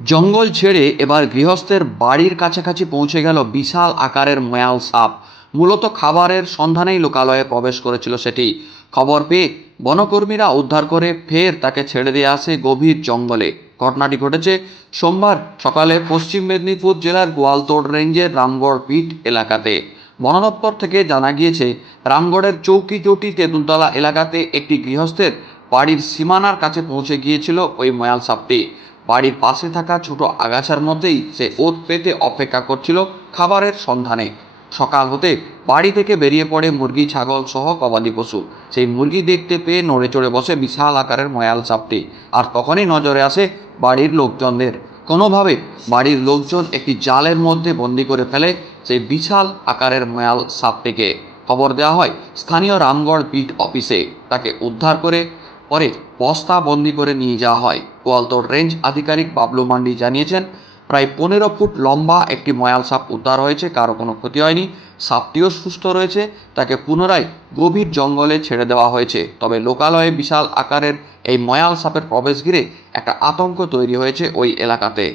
জঙ্গল ছেড়ে এবার গৃহস্থের বাড়ির কাছাকাছি পৌঁছে গেল বিশাল আকারের ময়াল সাপ। মূলত খাবারের সন্ধানেই লোকালয়ে প্রবেশ করেছিল সেটি। খবর পেয়ে বনকর্মীরা উদ্ধার করে ফের তাকে ছেড়ে দিয়ে আসে গভীর জঙ্গলে। ঘটনাটি ঘটেছে সোমবার সকালে পশ্চিম মেদিনীপুর জেলার গোয়ালতোড় রেঞ্জের রামগড় পিট এলাকাতে। বন দপ্তর থেকে জানা গিয়েছে, রামগড়ের চৌকিচটি তেঁতুলতলা এলাকাতে একটি গৃহস্থের বাড়ির সীমানার কাছে পৌঁছে গিয়েছিল ওই ময়াল সাপটি। বাড়ির পাশে থাকা ছোট আগাছার মধ্যেই সে ওত পেতে অপেক্ষা করছিল খাবারের সন্ধানে। সকাল হতে বাড়ি থেকে বেরিয়ে পড়ে মুরগি, ছাগল সহ গবাদি পশু। সেই মুরগি দেখতে পেয়ে নড়ে চড়ে বসে বিশাল আকারের ময়াল সাপটি। আর তখনই নজরে আসে বাড়ির লোকজনদের। কোনোভাবে বাড়ির লোকজন একটি জালের মধ্যে বন্দি করে ফেলে সেই বিশাল আকারের ময়াল সাপটিকে। খবর দেওয়া হয় স্থানীয় রামগড় বিট অফিসে। তাকে উদ্ধার করে পরে বস্তা বন্দি করে নিয়ে যাওয়া হয়। গোয়ালতোড় রেঞ্জ আধিকারিক বাবলু মান্ডি জানিয়েছেন, প্রায় 15 ফুট লম্বা একটি ময়াল সাপ উদ্ধার হয়েছে, কারো কোনো ক্ষতি হয়নি। সাপটিও সুস্থ রয়েছে। তাকে পুনরায় গভীর জঙ্গলে ছেড়ে দেওয়া হয়েছে। তবে লোকালয়ে বিশাল আকারের এই ময়াল সাপের প্রবেশ ঘিরে একটা আতঙ্ক তৈরি হয়েছে ওই এলাকাতে।